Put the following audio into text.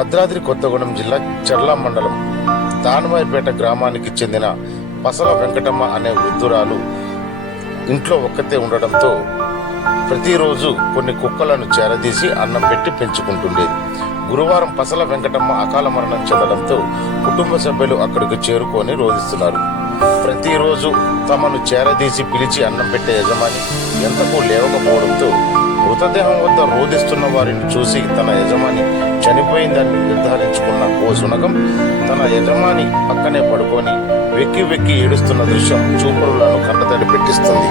భద్రాద్రి కొత్తగూడెం జిల్లా చర్ల మండలం దానవాయిపేట గ్రామానికి చెందిన పసల వెంకటమ్మ అనే వృద్ధురాలు ఇంట్లో ఒక్కతే ఉండడంతో ప్రతిరోజు కొన్ని కుక్కలను చేరదీసి అన్నం పెట్టి పెంచుకుంటుండేది. గురువారం పసల వెంకటమ్మ అకాల మరణం చెందడంతో కుటుంబ సభ్యులు అక్కడికి చేరుకొని రోధిస్తున్నారు. ప్రతిరోజు తమను చేరదీసి పిలిచి అన్నం పెట్టే యజమాని ఎంతకు లేవకపోవడంతో మృతదేహం వద్ద రోధిస్తున్న వారిని చూసి తన యజమాని చనిపోయిందని నిర్ధారించుకున్న ఓ శునకం తన యజమాని పక్కనే పడుకొని వెక్కి వెక్కి ఏడుస్తున్న దృశ్యం చూపరులను కన్నతడి పెట్టిస్తుంది.